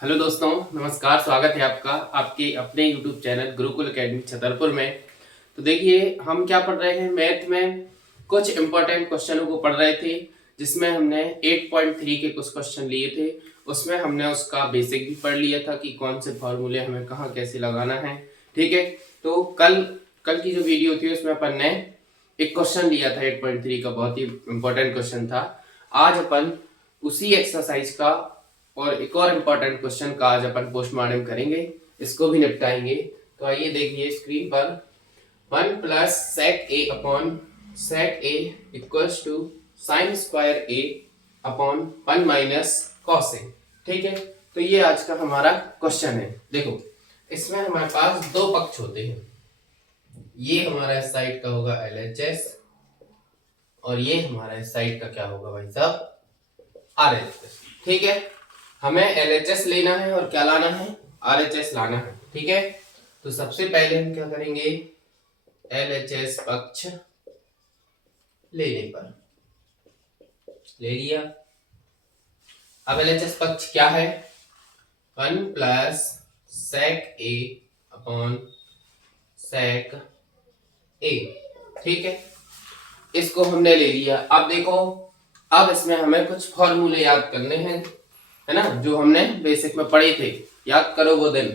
Hello दोस्तों, नमस्कार। स्वागत है आपका आपके अपने YouTube channel Gurukul academy Chhatarpur में। तो देखिए, हम क्या पढ़ रहे हैं, मैथ में कुछ इंपॉर्टेंट क्वेश्चनों को पढ़ रहे थे, जिसमें हमने 8.3 के कुछ क्वेश्चन लिए थे। उसमें हमने उसका बेसिक भी पढ़ लिया था कि कौन से फॉर्मूले हमें कहाँ कैसे लगाना है। ठीक है, तो कल कल की जो वीडियो थी उसमें अपन ने एक क्वेश्चन लिया था 8.3 का, बहुत ही इंपॉर्टेंट क्वेश्चन था। आज अपन उसी एक्सरसाइज का और एक और इम्पोर्टेंट क्वेश्चन का आज अपन पोस्टमार्टम करेंगे, इसको भी निपटाएंगे। तो आइए देखिए स्क्रीन पर, 1 plus sec A upon sec A equals to sine square A upon 1 minus cos A. ठीक है, तो ये आज का हमारा क्वेश्चन है। देखो, इसमें हमारे पास दो पक्ष होते हैं। ये हमारा इस साइड का होगा LHS और ये हमारा इस साइड का क्या होगा भाई साहब, RHS। ठीक है, हमें LHS लेना है और क्या लाना है, RHS लाना है। ठीक है, तो सबसे पहले हम क्या करेंगे, LHS पक्ष लेने पर ले लिया। अब LHS पक्ष क्या है, 1 plus sec A upon sec ए। ठीक है, इसको हमने ले लिया। अब देखो, अब इसमें हमें कुछ फॉर्मूले याद करने हैं, है ना, जो हमने बेसिक में पढ़े थे। याद करो वो दिन।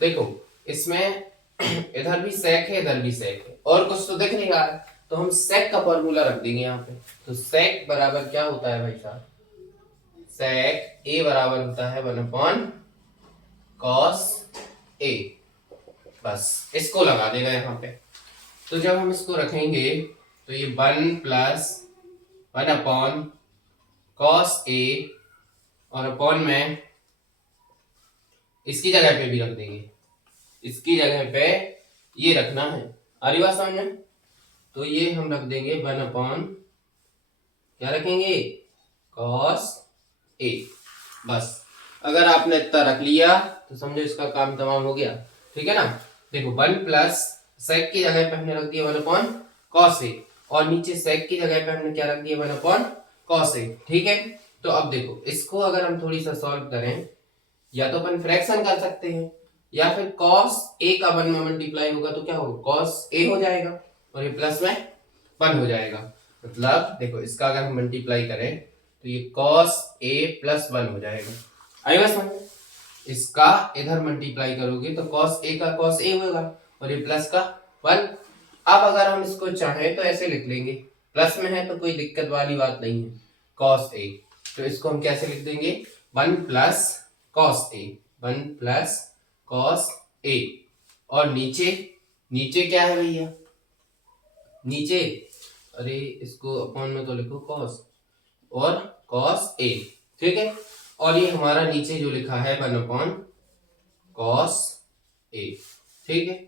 देखो, इसमें इधर भी सेक है, इधर भी सेक है, और कुछ तो दिख नहीं रहा है, तो हम सेक का फॉर्मूला रख देंगे यहाँ पे। तो सेक बराबर क्या होता है भाई साहब, सेक ए बराबर होता है 1 अपॉन कॉस ए। बस इसको लगा देगा यहाँ पे। तो जब हम इसको रखेंगे तो ये 1 प्लस 1 अपॉन कॉस ए, और अपॉन में इसकी जगह पे भी रख देंगे, इसकी जगह पे ये रखना है। आ रही बात समझ में? तो ये हम रख देंगे 1 अपॉन क्या रखेंगे, कॉस ए। बस अगर आपने इतना रख लिया तो समझो इसका काम तमाम हो गया। ठीक है ना। देखो, 1 प्लस सेक की जगह पे हमने रख दिया 1 अपॉन कॉस ए, और नीचे सेक की जगह पे हमने क्या रख दिया, 1 अपॉन कॉस ए। ठीक है, तो अब देखो, इसको अगर हम थोड़ी सा सॉल्व करें, या तो अपन फ्रैक्शन कर सकते हैं, या फिर cos a का 1 में मल्टीप्लाई होगा तो क्या होगा, cos a हो जाएगा, और ये प्लस में 1 हो जाएगा। मतलब देखो, इसका अगर हम मल्टीप्लाई करें तो ये cos a प्लस 1 हो जाएगा। आई बस समझ? इसका इधर मल्टीप्लाई करोगे तो cos a का cos a होगा, और ये प्लस का 1। अब अगर हम इसको चाहें तो ऐसे लिख लेंगे, प्लस में है तो कोई दिक्कत वाली बात नहीं है, cos a। तो इसको हम कैसे लिख देंगे, 1 plus cos a, 1 plus cos a, और नीचे नीचे क्या है भैया, नीचे, अरे इसको अपॉन में तो लिखो cos, और cos a। ठीक है, और ये हमारा नीचे जो लिखा है 1 अपॉन cos a। ठीक है,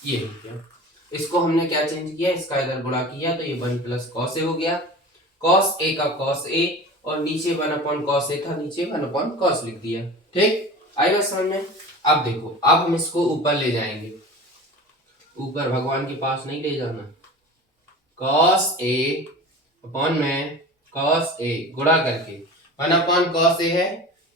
ये हो गया। इसको हमने क्या चेंज किया, इसका इधर गुणा किया तो ये 1 प्लस cos a हो गया, cos a का cos a, और नीचे 1 अपॉन cos a था, नीचे 1 अपॉन cos लिख दिया। ठीक, आई बात समझ में? अब देखो, अब हम इसको ऊपर ले जाएंगे, ऊपर भगवान के पास नहीं ले जाना। cos a अपॉन में cos a गुणा करके, 1 अपॉन cos a है,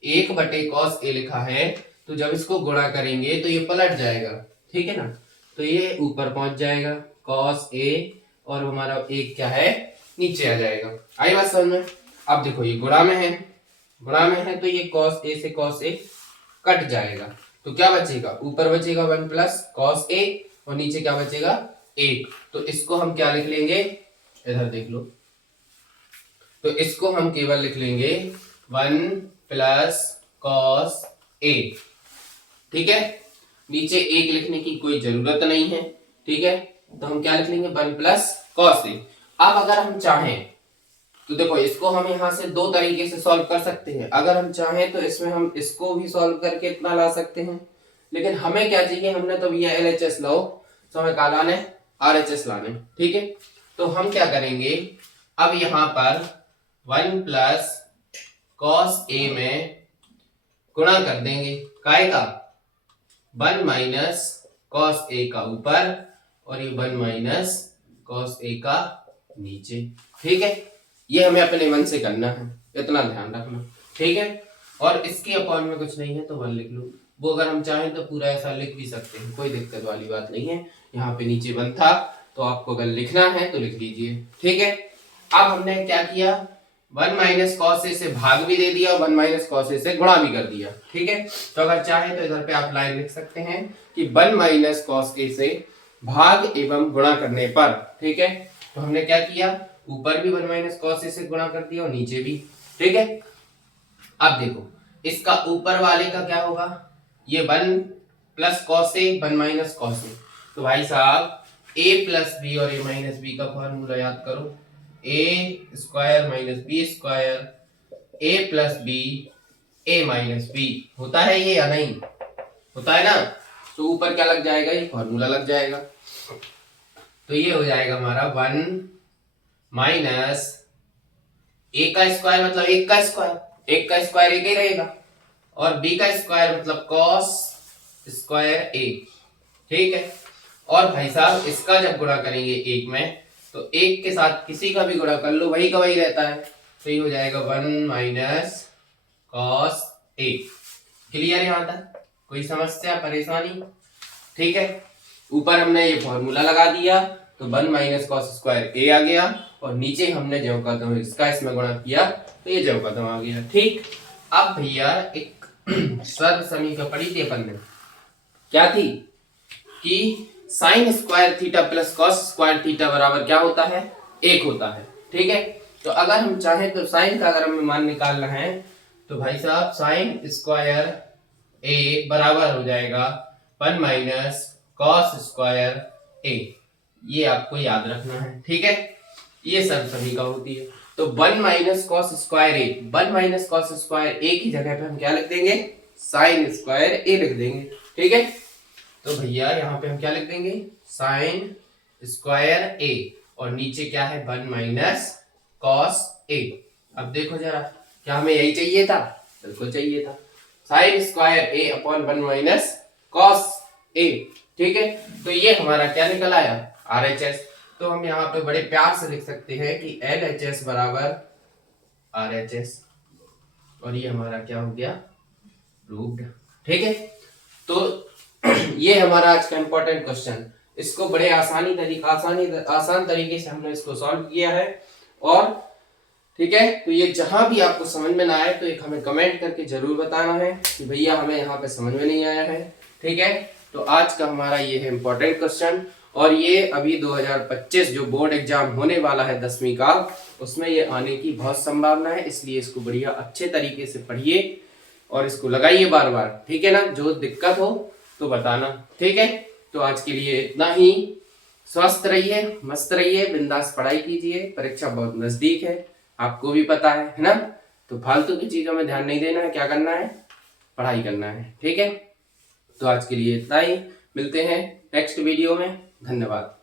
1 बटे cos a लिखा है, तो जब इसको गुणा करेंगे तो ये पलट जाएगा। ठीक है ना, तो ये ऊपर पहुंच जाएगा cos a, और हमारा 1 क्या है, नीचे आ जाएगा। आई बात समझ में? अब देखो, ये गुणा में है, गुणा में है तो ये cos a से cos a कट जाएगा, तो क्या बचेगा, ऊपर बचेगा 1 प्लस cos a, और नीचे क्या बचेगा, 1। तो इसको हम क्या लिख लेंगे, इधर देख लो, तो इसको हम केवल लिख लेंगे 1 प्लस cos a। ठीक है, नीचे 1 लिखने की कोई जरूरत नहीं है। ठीक है, तो हम क्या लिख लेंगे, 1 प्लस cos a। अब अगर हम चाहें तो देखो, इसको हम यहाँ से दो तरीके से सॉल्व कर सकते हैं। अगर हम चाहें तो इसमें हम इसको भी सॉल्व करके इतना ला सकते हैं, लेकिन हमें क्या चाहिए, हमने तो भैया LHS लो, तो हमें क्या लाने, RHS लाने। ठीक है, तो हम क्या करेंगे, अब यहाँ पर 1 प्लस cos a में गुणा कर देंगे, काय का, 1 माइनस cos a का ऊपर, और ये 1 माइनस cos a का नीचे। ठीक है, ये हमें अपने मन से करना है, इतना ध्यान रखना। ठीक है, और इसके अपॉन में कुछ नहीं है तो 1 लिख लो। वो अगर हम चाहें तो पूरा ऐसा लिख भी सकते हैं, कोई दिक्कत वाली बात नहीं है। यहाँ पे नीचे 1 था तो आपको अगर लिखना है तो लिख लीजिए, ठीक है। अब हमने क्या किया, 1 माइनस कॉस ए से भाग भी दे दिया और 1 माइनस कॉस ए से गुणा भी कर दिया, ठीक है। तो अगर चाहे तो इधर पे आप लाइन लिख सकते हैं कि 1 माइनस कॉस ए से भाग एवं गुणा करने पर, ठीक है। तो हमने क्या किया, ऊपर भी 1 माइनस कॉस ए से गुणा कर दिया और नीचे भी, ठीक है। अब देखो इसका ऊपर वाले का क्या होगा, ये 1 plus cos A 1 minus cos A, तो भाई साहब a प्लस बी और a माइनस बी का फॉर्मूला याद करो, a square minus B square a plus B a minus B, होता है ये या नहीं, होता है ना। तो ऊपर क्या लग जाएगा, ये फॉर्मूला लग जाएगा। तो ये हो जाएगा हमारा 1 माइनस a का स्क्वायर मतलब 1 का स्क्वायर, 1 का स्क्वायर 1 ही रहेगा, और b का स्क्वायर मतलब cos स्क्वायर a, ठीक है। और भाई साहब इसका जब गुणा करेंगे 1 में तो 1 के साथ किसी का भी गुणा कर लो वही का वही रहता है, तो ये हो जाएगा 1 माइनस कॉस a। क्लियर यहाँ तक, कोई समस्या परेशानी, ठीक है। ऊपर हमने ये फॉर्मूला लगा दिया तो 1 माइनस कॉस स्क्वायर a आ गया, और नीचे हमने ज्यों का त्यों इसका इसमें गुणा किया तो ये ज्यों का त्यों आ गया, ठीक। अब भैया एक सर्व समीकरण पढ़ी थी अपन ने, क्या थी कि sine square theta plus cos square theta बराबर क्या होता है, 1 होता है, ठीक है। तो अगर हम चाहें तो साइन का अगर हमें मान निकालना है तो भाई साहब साइन स्क्वायर ए बराबर हो जाएगा 1 माइनस कॉस स्क्वायर ए, ये आपको याद रखना है, ठीक है। ये सर्व समीकरण होती है। तो 1 माइनस कॉस स्क्वायर ए, 1 माइनस कॉस स्क्वायर ए की जगह पे हम क्या लिख देंगे, साइन स्क्वायर ए लिख देंगे, ठीक है। तो भैया यहाँ पे हम क्या लिख देंगे, साइन स्क्वायर ए, और नीचे क्या है 1 माइनस कॉस ए। अब देखो जरा, क्या हमें यही चाहिए था, बिल्कुल चाहिए था, sign square A upon 1 minus cos A, ठीक है। तो ये हमारा क्या निकल आया, RHS। तो हम यहाँ पे बड़े प्यार से लिख सकते हैं कि LHS बराबर RHS, और ये हमारा क्या हो गया, प्रूव्ड, ठीक है। तो ये हमारा आज का इंपॉर्टेंट क्वेश्चन, इसको बड़े आसान तरीके से हमने इसको सॉल्व किया है, और ठीक है। तो ये जहां भी आपको समझ में ना आए तो एक हमें कमेंट करके जरूर बताना है कि भैया हमें यहाँ पे समझ में नहीं आया है, ठीक है। तो आज का हमारा ये है इंपॉर्टेंट क्वेश्चन, और ये अभी 2025 जो बोर्ड एग्जाम होने वाला है 10वीं का, उसमें ये आने की बहुत संभावना है, इसलिए इसको बढ़िया अच्छे तरीके से पढ़िए और इसको लगाइए बार बार, ठीक है ना। जो दिक्कत हो तो बताना, ठीक है। तो आज के लिए इतना ही, स्वस्थ रहिए, मस्त रहिए, बिंदास पढ़ाई कीजिए, परीक्षा बहुत नजदीक है, आपको भी पता है ना। तो फालतू की चीजों में ध्यान नहीं देना है, क्या करना है, पढ़ाई करना है, ठीक है। तो आज के लिए इतना ही, मिलते हैं नेक्स्ट वीडियो में, धन्यवाद।